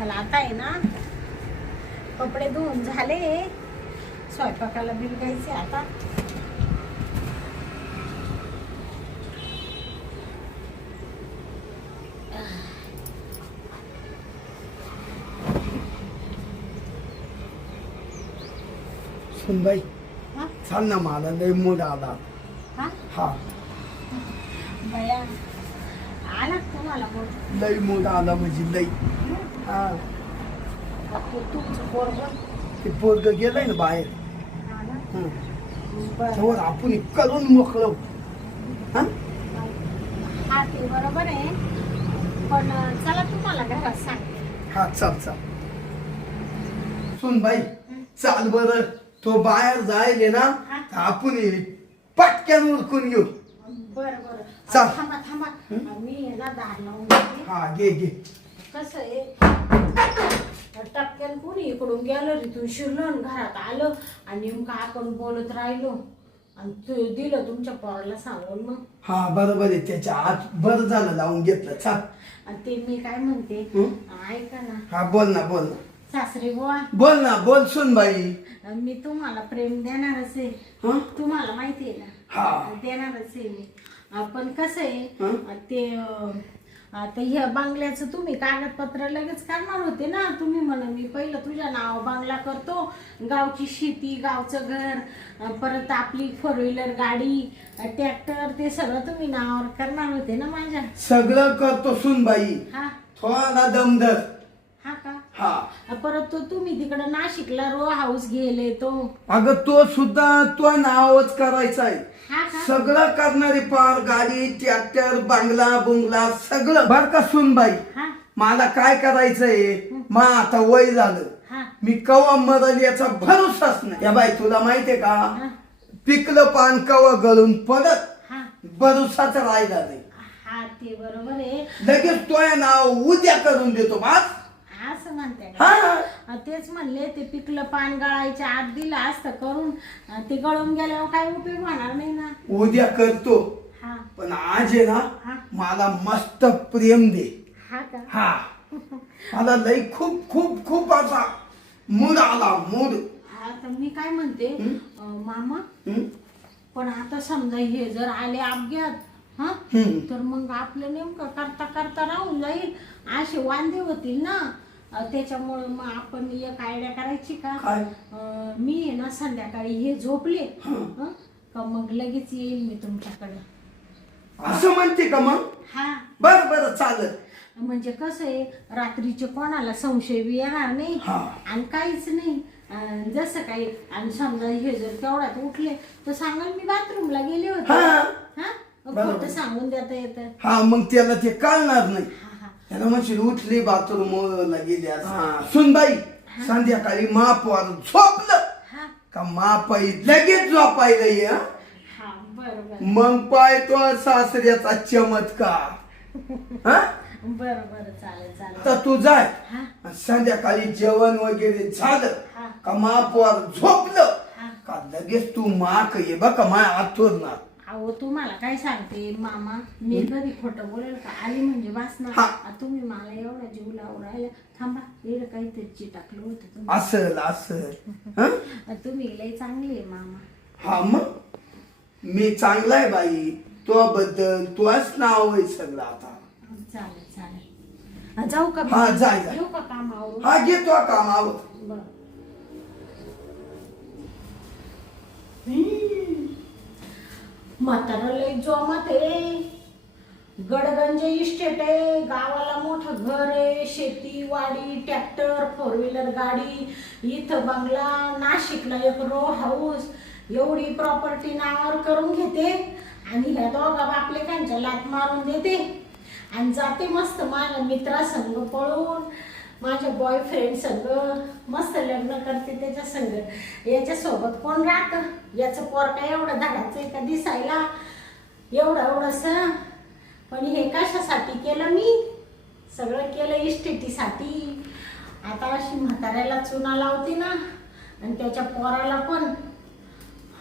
चला आता आहे ना, कपडे धुवून झाले, स्वयंपाकाला बिल घ्यायचे आता. सुनबाई चाल ना, मला लय मूड आला. हा बया आला तुम्हाला मूड? लय मूड आला म्हणजे लय. हा तुमचं पोरगं ते पोरग गेलंय ना बाहेर. बरं. तेव्हा आपण करून मोकळं. हा हा ते बरोबर आहे, पण चला तुम्हाला घरात सांगते. हा चल चल. सुनबाई चाल बरं, तो बाहेर जायले ना, आपण पटक्यान उरकून घेऊ. बरं बरं चल. थांबा थांबा, मी आहे ना दार लावून घेते. हा घे घे. कसं आहे, टपक्यान कोणी इकडून गॅलरीतून शिरलं, घरात आलं आणि नेमकं आपण बोलत राहिलो आणि तू दिलं तुमच्या पोराला सांगून. मग हा बरोबर आहे, त्याच्या आत बरं झालं लावून घेतलं. चाल. आणि ते मी काय म्हणते, ऐका ना. हा बोल ना बोल ना. सासरे बुवा, बोल ना बोल सुनबाई. मी तुम्हाला प्रेम देणारच आहे. हं? तुम्हाला माहिती आहे हा. ना, देणारच आहे मी. पण कसं आहे ते, आता ह्या बंगल्याचं तुम्ही कागदपत्र लगेच करणार होते ना. तुम्ही म्हणा मी पहिलं तुझ्या नाव बंगला करतो, गावची शेती, गावचं घर, परत आपली 4 व्हीलर गाडी, ट्रॅक्टर, ते सगळं तुम्ही नावावर करणार होते ना माझ्या. सगळं करतो सुनबाई. हा थोडा दमदर. हा का? हा परत तो तुम्ही तिकडं नाशिकला रो हाऊस गेले तो. अगं तो सुद्धा तो नावच करायचा आहे. हा का? सगळं करणारी पार, गाडी, ट्रॅक्टर, बंगला बुंगला सगळं बर का सुनबाई. हा मला काय करायचंय, मग आता वय झालं, हा मी कवा मरल याचा भरोसाच नाही. या बाई तुला माहितीये का, हा पिकलं पान कवा गळून पडत, हा भरोसाच राहिला नाही. हा ते बरोबर आहे. लगेच तो नाव उद्या करून देतो बस. असं म्हणते. हा तेच म्हणले, ते पिकलं पान गळायच्या आत दिलं असतं करून, ते गळून गेल्यावर काय उपयोग होणार नाही ना. उद्या करतो, हा पण आज आहे ना हा मला मस्त प्रेम दे. हा का? हा मला लई खूप खूप खूप असा मूड आला मूड. आता मी काय म्हणते, मामा, पण आता समजा हे जर आले अपघात, हा तर मग आपलं नेमकं करता करता राहून जाईल, असे वांदे होतील ना. त्याच्यामुळं मग आपण एक आयडिया करायची का, काय? मी आहे ना संध्याकाळी हे झोपले का मग लगेच येईल मी तुमच्याकडे. असं म्हणते का मग? हा बर बर चालत. म्हणजे कसं आहे, रात्रीचे कोणाला संशय बी येणार नाही आणि काहीच नाही. जसं काही, आणि समजा हे जर तेवढ्यात उठले तर सांगाल मी बाथरूमला गेले होते. हा खोटं सांगून देता येतं. हा मग त्याला ते कळणार नाही. हा त्याला म्हणशील उठली बाथरूम गेली. सुनबाई संध्याकाळी महापौर झोपलं हा का महापाई लगेच झोपायला ये. हा बरोबर मग पाय तो सासऱ्याचा चमत्कार. हा बरं बरं चालेल चालेल. तर तू जाय, हा संध्याकाळी जेवण वगैरे झालं हा का महापौर झोपलं हा. का लगेच तू माक ये बघा माय आतुरणार. अहो तुम्हाला काय सांगते मामा, मी कधी खोटं बोलेल का? आली म्हणजे वासना. हा. तुम्ही मला एवढा जीव लावून राहिला. थांबा, इकडे काहीतरी चिटाकलं होतं तुम्ही. असल असल. हं? तुम्ही लय चांगली आहे मामा. हा मग मी चांगला आहे बाई, तो बद्दल तुझंच नाव आहे सगळं. आता चालेल चालेल. जाऊ का? हा, जाय, जाय. येऊ का कामावर? हा घेतो कामावर. बरं. म्हातारा लय जोमात आहे. गडगंज इस्टेट आहे, गावाला मोठं घर आहे, शेती वाडी, ट्रॅक्टर, 4 व्हीलर गाडी, इथं बंगला, नाशिकला एक रो हाऊस, एवढी प्रॉपर्टी नावावर करून घेते आणि ह्या दोघा बापलेकांच्या लात मारून देते आणि जाते मस्त माझ्या मित्रासंग पळून, माझ्या बॉयफ्रेंड संग मस्त लग्न करते त्याच्या संग. याच्यासोबत कोण राहतं? याचं पोर काय एवढं धडाचं आहे का दिसायला, एवढं एवढंसं. पण हे कशासाठी केलं मी? सगळं केलं इस्टेटीसाठी. आता अशी म्हाताऱ्याला चुना लावते ना, आणि त्याच्या पोराला पण.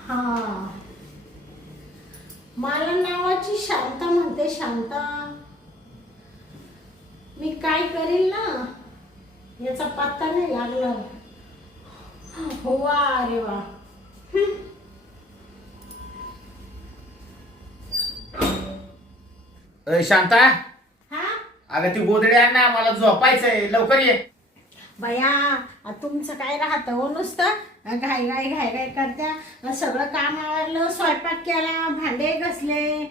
हा मला नावाची शांता म्हणते, शांता. मी काय करील ना, याचा पत्ता नाही लागला. हो वा, अरे वा. शांता, हा अगं ती गोधडी आण ना, मला झोपायचंय, लवकर ये. बया तुमचं काय राहतं हो नुसतं घाई घाई घाई घाई करत्या. सगळं काम आवरलं, स्वयंपाक केला, भांडे घसले,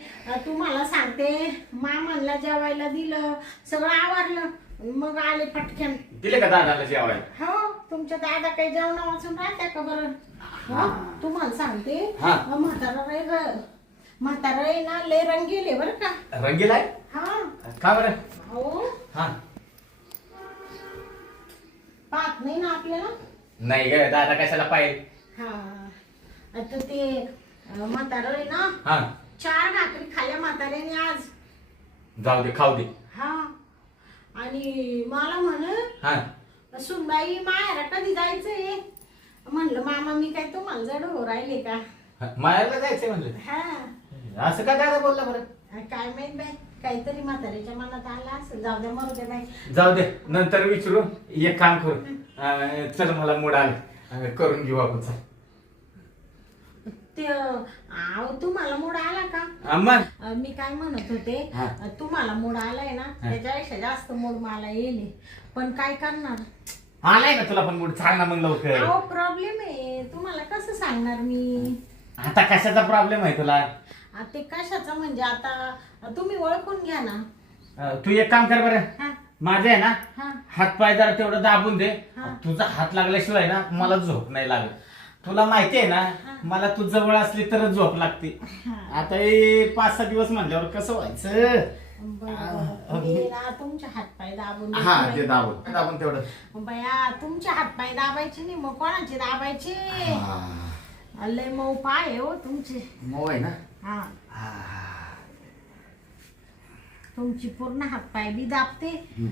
तुम्हाला सांगते मामांना जेवायला दिलं, सगळं आवरलं, मग आले पटकन. दिले का दादाला जेवायला? हो, तुमच्या दादा काही जेवण वाचून राहत्या का बरं? हो, तुम्हाला सांगते हा. म्हातारा आहे ना, लय रंगीले बरं का. रंगीला आहे हा का बरं? हो, हा पाहत नाही ना आपल्याला. नाही ग, दादा कशाला पाहिजे. हा, आता ते म्हातारं आहे ना, हा 4 भाकरी खाल्ल्या म्हाताऱ्याने आज. जाऊ दे, खाऊ दे. हा, आणि मला म्हण हा सुनबाई माहेरा कधी जायचंय. म्हणलं मामा मी काय तुम्हाला जड हो राहिले का. मायाला जायचंय म्हणलं. हा, असं का दादा बोलला बरं? काय माहित बाई, काहीतरी म्हाताऱ्याच्या मनात आला असेल. जाऊ द्या, मरू दे बाई. जाऊ दे, नंतर विचारू. एक काम करू, चल मला मूड आलं, करून घेऊ आपण. चल. ते तुम्हाला मूड आला का? मग मी काय म्हणत होते, हा. तुम्हाला मूड आलाय ना, हा. त्याच्यापेक्षा जास्त मूड मला येईल. पण काय करणार, आलाय ना तुला पण मूड, सांग ना मग लवकर. अहो प्रॉब्लेम आहे. तुम्हाला कसं सांगणार मी. आता कशाचा प्रॉब्लेम आहे तुला? ते कशाचं म्हणजे, आता तुम्ही ओळखून घ्या ना. तू एक काम कर बरं, हा, माझे आहे ना हा, हात पाय जरा तेवढं दाबून दे. हा. तुझा हात लागल्याशिवाय ना मला झोप नाही लागत. तुला माहिती आहे ना, मला तू जवळ असली तरच झोप लागते. हा. आता हे 5-6 दिवस म्हणल्यावर कसं व्हायचं? बरं. मी ना तुमचे हातपाय दाबून हा, ते देते. दाबून दाबून तेवढं. बया तुमचे हातपाय दाबायचे नाही, मग कोणाचे दाबायचे. हा. लय मऊ पाय आहे हो तुमचे. मऊ आहे ना. हा, हा. तुमची पूर्ण हातपाय बी दाबते.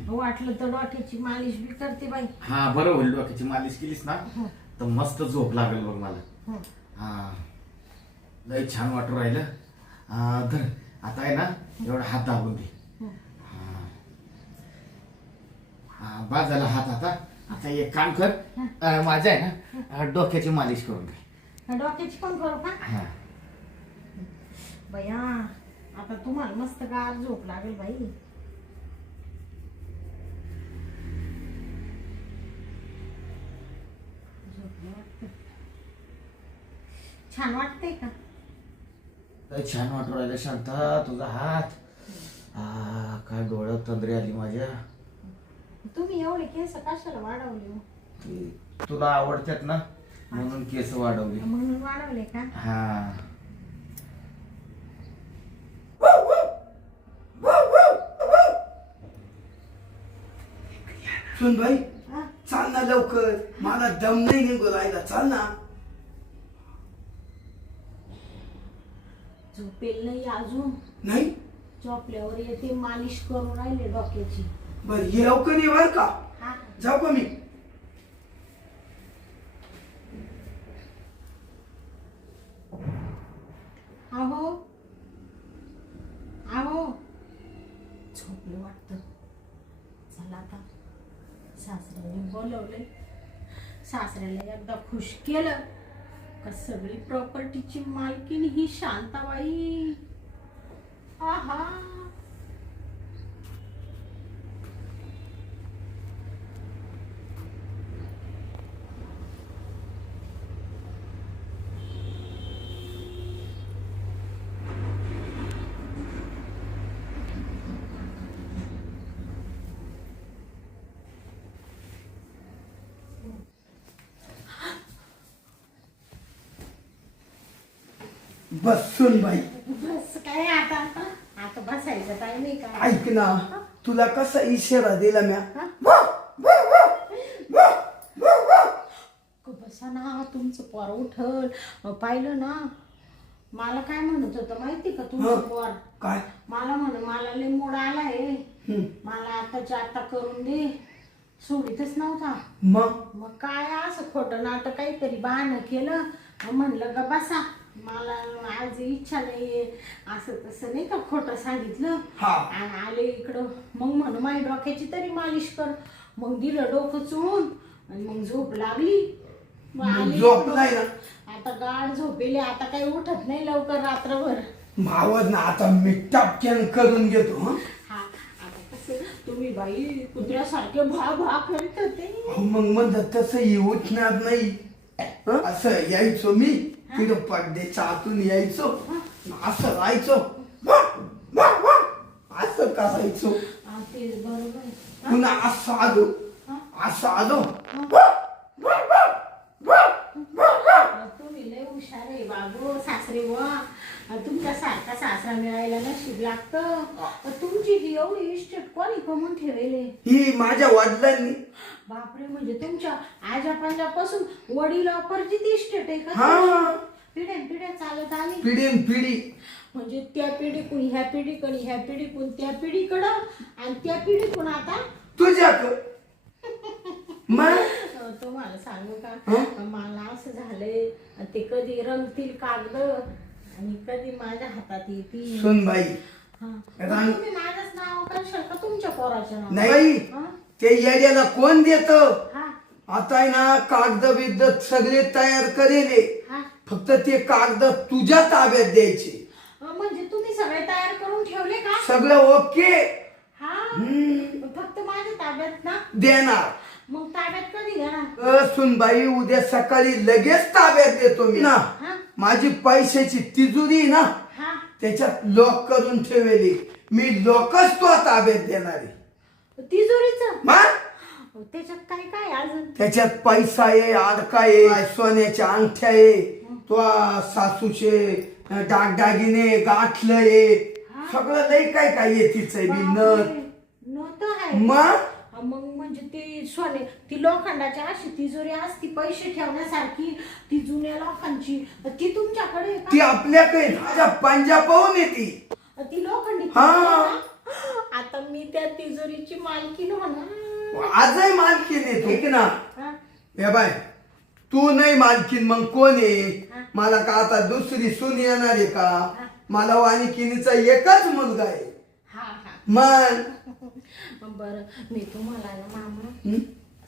वाटलं तर डोक्याची मालिश बी करते बाई. हा, बरं होईल. डोक्याची मालिश केलीस ना हं, तर मस्त झोप लागेल बघ मला. हं. हा, लय छान वाटू राहिलं. धर, आता आहे ना एवढा हात दाबून दे. हं. हा, बाद झाला हात. आता एक काम कर, माझं आहे ना डोक्याची मालिश करून दे. डोक्याची पण करू का? हा. बया आता तुम्हाला मस्त गार झोप लागेल बाई. झोपलं वाटतं. छान वाटतंय का? लय छान वाटू राहिलं शांता तुझा हात. काय डोळ्यात तंद्री आली माझ्या. तुम्ही एवढे केस कशाला वाढवले हो? तुला आवडतात ना म्हणून केस वाढवली. म्हणून वाढवले का? हा. सुन भाई, हा? चाल ना लवकर, मला दम नाही निघू राहिला. चाल ना. झोपेल नाही अजून. नाही झोपल्यावर येते, मालिश करून राहिले डोक्याची. बर, ये लवकर ये बर का. हा, जाऊ का मी? अहो अहो झोपले वाटतं. चला आता, सासऱ्याने बोलवलंय. सासऱ्याला एकदा खुश केलं का सगळी प्रॉपर्टीची मालकीण ही शांताबाई. आहा, बस सुन भाई, बस काय आता आता आता बसायचं टाइम आहे का? ऐक ना, तुला कसा इशारा दिला म्या. बसा ना, तुमचं पोर उठल. पाहिलं ना, मला काय म्हणत होतं माहिती का तुमचं पोर? काय? मला मला लय मूड आलाय, हं. मला आताच्या आता करून दे. सोडीतच नव्हता. मग काय असं खोटं नाटक काहीतरी बहाणं केलं. म्हणलं का बसा, मला आज इच्छा नाहीये, असं तसं नाही का खोटं सांगितलं. हा. आणि आले इकडं. मग म्हणून माझ्या डोक्याची तरी मालिश कर. मग दिलं डोकं चुळून आणि मग झोप लागली. मग आली. झोपलाय ना आता गाढ झोपेली, आता काही उठत नाही लवकर रात्रभर. मावत ना आता मी टपक्यान करून घेतो हं? हा आता कसं तुम्ही बाई कुत्र्यासारखे भा भा करत होते. अहो, मग म्हणलं तसं उठणार नाही हं? असं यायचो मी तिथं पडद्याच्या आतून यायचो असं राहायचो असं करायचो हा, ते बरोबर आहे. पुन्हा असं आलो असं आलो तुम्ही लय हुशार आहे बाबू सासरे वा. तुमच्या सारखा सासरा मिळायला नशीब लागतं. तुमची ही एवढी इस्टेट कोणी कमवून ठेवले? ही माझ्या वडिलांनी बापरे, म्हणजे तुमच्या आजा पंजापासून वडिलापर्यंत इस्टेट आहे का? हा पिढ्यान पिढ्या चालत आली. पिढीन पिढी म्हणजे त्या पिढीकडून ह्या पिढीकडे, ह्या पिढीकडून त्या पिढीकडं, आणि त्या पिढीकडून आता तुझ्याकडं मग तुम्हाला सांगू का, हं? मला असं झालंय ते कधी रंगतील कागद आणि कधी माझ्या हातात येतील. सुनबाई हा. रंग- तुम्ही माझंच नाव करशाल का तुमच्या पोराचं नाव? नाही हा? ते येड्याला कोण देत हा, आता आहे ना कागद बिगद सगळे तयार करेले हा. फक्त ते कागद तुझ्या ताब्यात द्यायचे म्हणजे तुम्ही सगळे तयार करून ठेवले का? सगळं ओके हा. हम्म, फक्त माझ्या ताब्यात ना? देणार मग ताब्यात कधी घेणार? सुनबाई उद्या सकाळी लगेच ताब्यात देतो मी ना हा, माझी पैशाची तिजोरी ना हा. त्याच्यात लॉक करून ठेवली मी लॉकच तो ताब्यात देणार आहे तिजोरीचं? मग त्याच्यात काय काय अजून? त्याच्यात पैसा आहे अडका आहे सोन्याच्या अंगठ्या आहे तो सासूचे दागदागिने गाठलं आहे सगळं लई काय काय आहे तिचं बी नव्हतं आहे. मग म्हणजे ते सोने ती लोखंडाची अशी तिजोरी असती पैसे ठेवण्यासारखी, ती जुन्या लोकांची, ती तुमच्याकडे आहे ती का? आपल्याकडे माझ्या पंजा पाहून येते ती लोखंडी हा. तिजोरी का? आता मी त्या तिजोरीची मालकीण होणार. आजही मालकीन येतो ऐक ना हा? या बाय तू नाही मालकीन मग कोण आहे हा. मला का आता दुसरी सून येणार आहे का मला वाणिकिनीचा एकच मुलगा आहे हा हा. मग बरं, मी तुम्हाला ना मामा हं?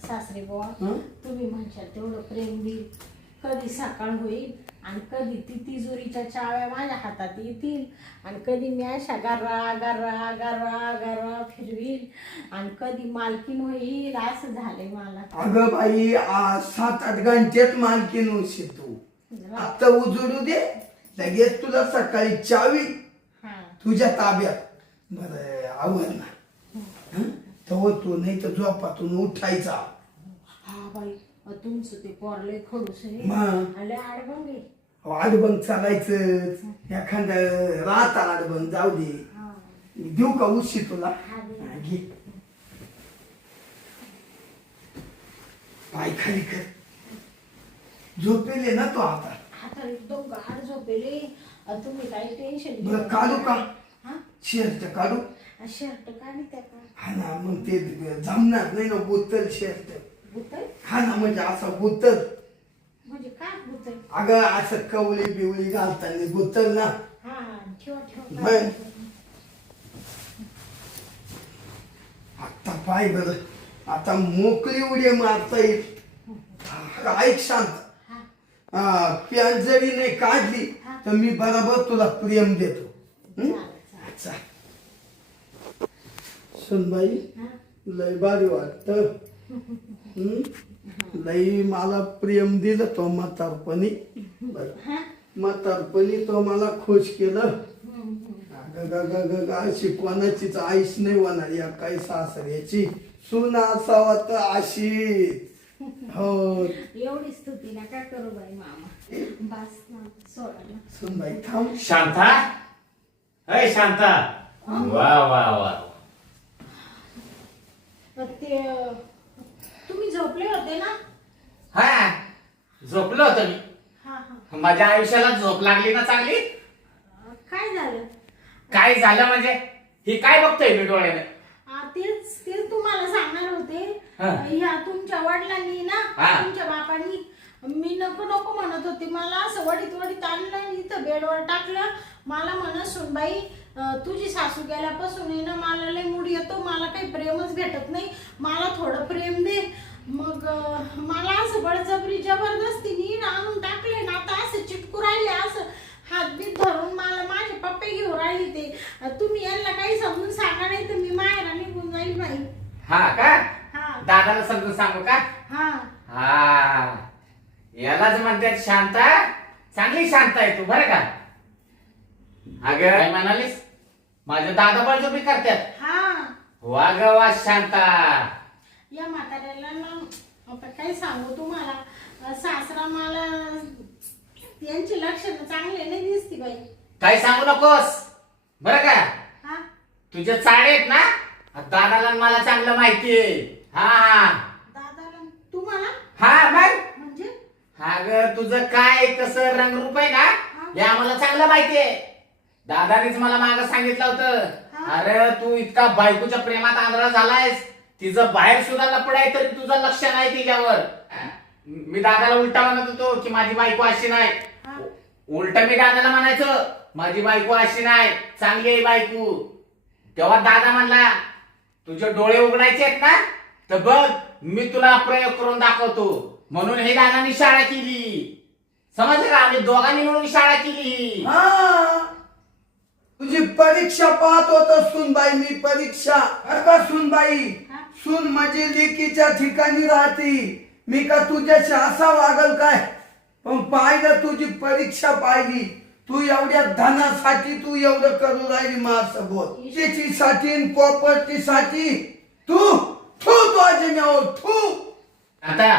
सासरे बुवा हं? तुम्ही म्हणशाल तेवढं प्रेम देईल. कधी सकाळ होईल आणि कधी ती तिजोरीच्या चाव्या माझ्या हातात येतील आणि कधी मी अशा गर्रा गर्रा गर्रा गर्रा फिरवील आणि कधी मालकीन होईल. असं झालंय मला. अगं बाई 7-8 घंट्यात मालकीन होशील तू आता उजडू दे लगेच तुला सकाळी चावी हा. तुझ्या ताब्यात बरं आवड ना हं? तेव्हा तू नाही तर झोपातून उठायचा हा बाई, तुमचं ते पोरले खडूस मग. आले आडबंग आहे. आडबंग चालायचं एखादं राहत आडबंग जाऊ दे हा. देऊ का उशी तुला हा, दे. हा, घे पाय खाली कर झोपेले ना तो आता आता एकदम गाढ झोपेले. तुम्ही काही टेन्शन बरं काढू का हा? शर्ट काढू शर्ट काढी त्या का? हा ना मग ते जमणार नाही ना बुतल शर्ट बुतल? हा ना म्हणजे असं बुतल म्हणजे काय बुतल? अगं असं कवळी बिवळी घालताना बुतल ना हा हा, ठेवा ठेवा. मग. आता पाय बर आता मोकळी उडी मारता येईल ऐक शांत हा, पॅन्ट जरी नाही काढली तर मी बरोबर तुला प्रेम देतो हं? चालेल, चालेल. अच्छा सुनबाई हा? लय भारी वाटत लई मला प्रेम दिलं तो म्हातारपणी हा? म्हातारपणी तो मला खुश केलं हम्म, हम्म. अशी कोणाचीच आईश नाही होणार या काही सासऱ्याची सून असावा तर अशी हो एवढी स्तुती नका करू बाई मामा. बस ना, सोडा ना. सुनबाई थांब शांता अय शांता वा वा वा ते तुम्ही झोपले होते ना? हा झोपलो होतो मी हा हा. माझ्या आयुष्याला झोप लागली ना चांगली. काय झालं? काय झालं म्हणजे हे काय बघतोय मी डोळ्याने. तेच तेच तुम्हाला सांगणार होते. हा. ह्या तुमच्या वडिलांनी ना, हा. तुमच्या बापांनी मी नको नको म्हणत होते, मला असं वडीत वडीत आणलं आणि इथं बेडवर टाकलं. मला म्हणत सुनबाई तुझी सासू गेल्यापासून आहे ना मला लय मूड येतो, मला काही प्रेमच भेटत नाही, मला थोडं प्रेम दे. मग मला असं बळजबरी जबरदस्तीने आणून टाकले ना, आता असं चिटकू राहिले, असं हातबीत धरून मला माझे पप्पे घेऊन राहिले. ते तुम्ही यांना काही समजून सांगा, नाही तर मी माहेरा निघून जाईल बाई. हा का? हा दादाला समजून सांगू का? हा हा, यालाच म्हणतात शांता. चांगली शांत आहे तू बरं का. अगं काय म्हणालीस? माझे दादा बळजबरी करतात. हा. वा ग वा शांता. या म्हाताऱ्याला ना आता काय सांगू तुम्हाला, सासरा मला यांची लक्षणं चांगले नाही दिसती बाई. काय सांगू नकोस बरं का. हा तुझे चाळे आहेत ना, दादाला आणि मला चांगलं माहितीये. हा दादाला तुम्हाला हा मग म्हणजे हा ग, तुझं काय कसं रंगरूप आहे ना हे आम्हाला चांगलं माहितीये. दादानेच मला मागं सांगितलं होतं, अरे तू इतका बायकोच्या प्रेमात आंधळा झालायस, तिचं बाहेर सुद्धा लपड आहे तरी तुझं लक्ष नाही तिच्यावर. मी दादाला उलटा म्हणत होतो की माझी बायको अशी नाही. उलट मी दादाला म्हणायचो माझी बायको अशी नाही, चांगली आहे बायको. तेव्हा दादा म्हणला तुझे डोळे उघडायचे आहेत ना तर बघ मी तुला प्रयोग करून दाखवतो. म्हणून हे दादानी शाळा केली. समजलं का? आम्ही दोघांनी मिळून शाळा केली. हा, तुझी परीक्षा पाहत होत सुनबाई. मी परीक्षा का सुनबाई, सून म्हणजे लेकीच्या ठिकाणी राहते. मी का तुझ्याशी असा वागल काय? पण पाहिलं तुझी परीक्षा पाहिली. तू एवढ्या धनासाठी तू एवढं करू राहिली माझ्यासोबत, शेतीसाठी प्रॉपर्टीसाठी. तू तू तू आता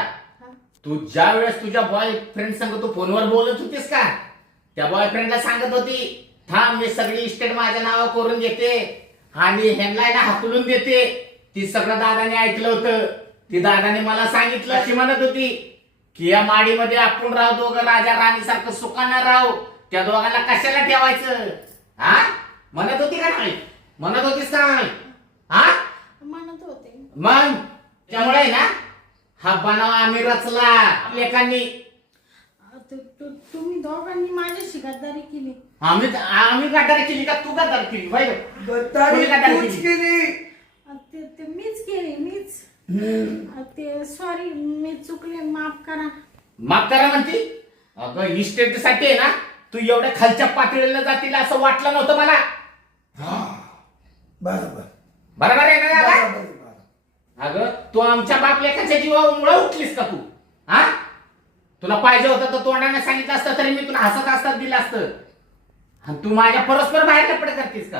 तू ज्या वेळेस तुझ्या बॉयफ्रेंड संग तू फोनवर बोलत होतीस का, त्या बॉयफ्रेंडला सांगत होती थांब मी सगळी इस्टेट माझ्या नावावर करून घेते आणि ह्यांना ना हाकलून देते. ती सगळं दादाने ऐकलं होतं. ती दादाने मला सांगितलं, अशी म्हणत होती की या माडीमध्ये आपण राहू दोघं राजा राणी सारखं सुखानं राहू, त्या दोघांना कशाला ठेवायचं. हा म्हणत होती का नाही? म्हणत होतीस का नाही? हा म्हणत होते. मग त्यामुळे ना हा बनाव आम्ही रचला लेखांनी. तुम्ही दोघांनी माझ्याशी गद्दारी केली. आम्ही गद्दारी केली का तू गद्दारी केली? गद्दारी तूच केली. ते मीच केली, मीच. ते सॉरी, मी चुकले, माफ करा. माफ करा म्हणती? अगं इस्टेट साठी आहे ना तू एवढ्या खालच्या पातळीला जातील असं वाटलं नव्हतं मला. बरोबर बरोबर आहे ना दादा? बरोबर. अगं तू आमच्या बाप लेखाच्या जीवामुळे उठलीस का तू? हा तुला पाहिजे होतं तर तोंडाने सांगितलं असतं तरी मी तुला हसत हसत दिलं असतं. आणि तू माझ्या परस्पर बाहेर लपड करतीस का?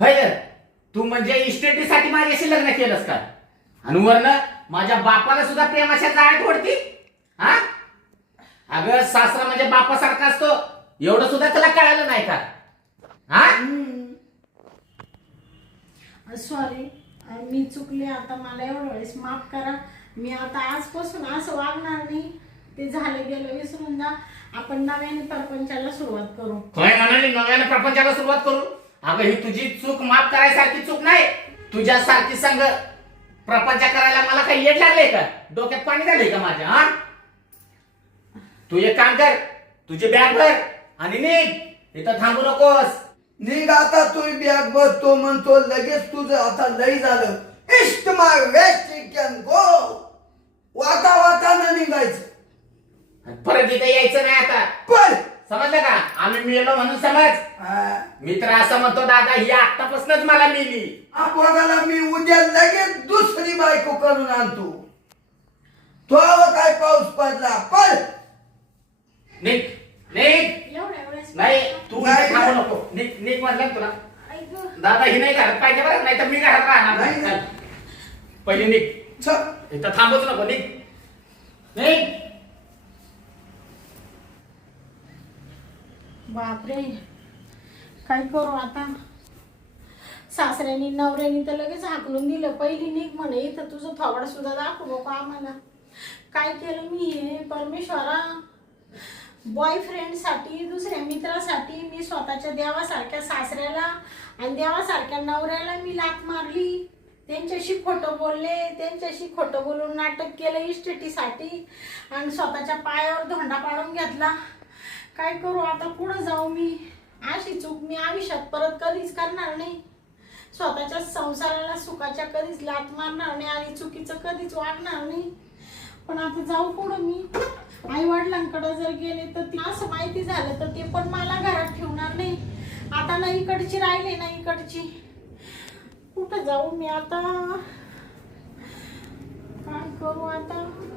होय, तू म्हणजे इस्टेटीसाठी माझ्याशी लग्न केलंस का? आणि वरनं माझ्या बापाला सुद्धा प्रेमाच्या जाळ्यात ओढती. हा अगं सासरा म्हणजे बापासारखा असतो एवढं सुद्धा त्याला कळालं नाही का? हा सॉरी, मी चुकले. आता मला एवढ्या वेळेस माफ करा. मी आता आजपासून असं वागणार नाही. ते झालं गेलं विसरून जा. आपण नव्याने प्रपंचाला सुरुवात करू. काय म्हणाली नव्याने प्रपंचाला सुरुवात करू? अगं ही तुझी चूक माफ करायसारखी चूक नाही. तुझ्यासारखी संग प्रपंच करायला मला काही येड लागले का? डोक्यात पाणी झाले का माझ्या? हा तू एक काम कर, तुझी बॅग भर आणि निघ. इथं थांबू नकोस. निघ आता. तू बॅग बघ. तो म्हणतो लगेच तुझं आता लई झालं. इष्ट माय वेस्ट कॅन गो. वाता वाताना निघायचं. परत इथे यायचं नाही आता. पण समजलं का? आम्ही मिळलो म्हणून समज. मी तर असं म्हणतो दादा ही आतापासूनच मला मिली. बघायला मी उद्या लगेच दुसरी बायको करून आणतो. तो काय पाऊस पडला. पण निघ निघ. एवढ्या वेळेस नाही तू इथे नाही, थांबू नाही. नको. निघ निघ म्हटलं ना तुला. ऐक, दादा ही नाही घरात पाहिजे बरं, नाही तर मी घरात राहणार नाही. नाही. चल. पहिले निघ. चल. इथं थांबूच नको. निघ निघ. बापरे, काय करू आता? सासऱ्यानी नवऱ्यानी तर लगेच हाकलून दिलं. पहिली निघ म्हणे, इथं तुझं थोबड सुद्धा दाखवू नको आम्हाला. काय केलं मी हे परमेश्वरा? बॉयफ्रेंडसाठी, दुसऱ्या मित्रासाठी मी स्वतःच्या देवासारख्या सासऱ्याला आणि देवासारख्या नवऱ्याला मी लाथ मारली. त्यांच्याशी खोटं बोलले, त्यांच्याशी खोटं बोलून नाटक केलं इस्टेटीसाठी आणि स्वतःच्या पायावर धोंडा पाडून घेतला. काय करू आता, पुढं जाऊ मी? अशी चूक मी आयुष्यात परत कधीच करणार नाही. स्वतःच्या संसाराला सुखाच्या कधीच लात मारणार नाही आणि चुकीचं कधीच वागणार नाही. पण आता जाऊ पुढं मी? आई वडिलांकडे जर गेले तर ती असं माहिती झालं तर ते पण मला घरात ठेवणार नाही. आता ना इकडची राहिली ना इकडची. कुठं जाऊ मी आता? काय करू आता?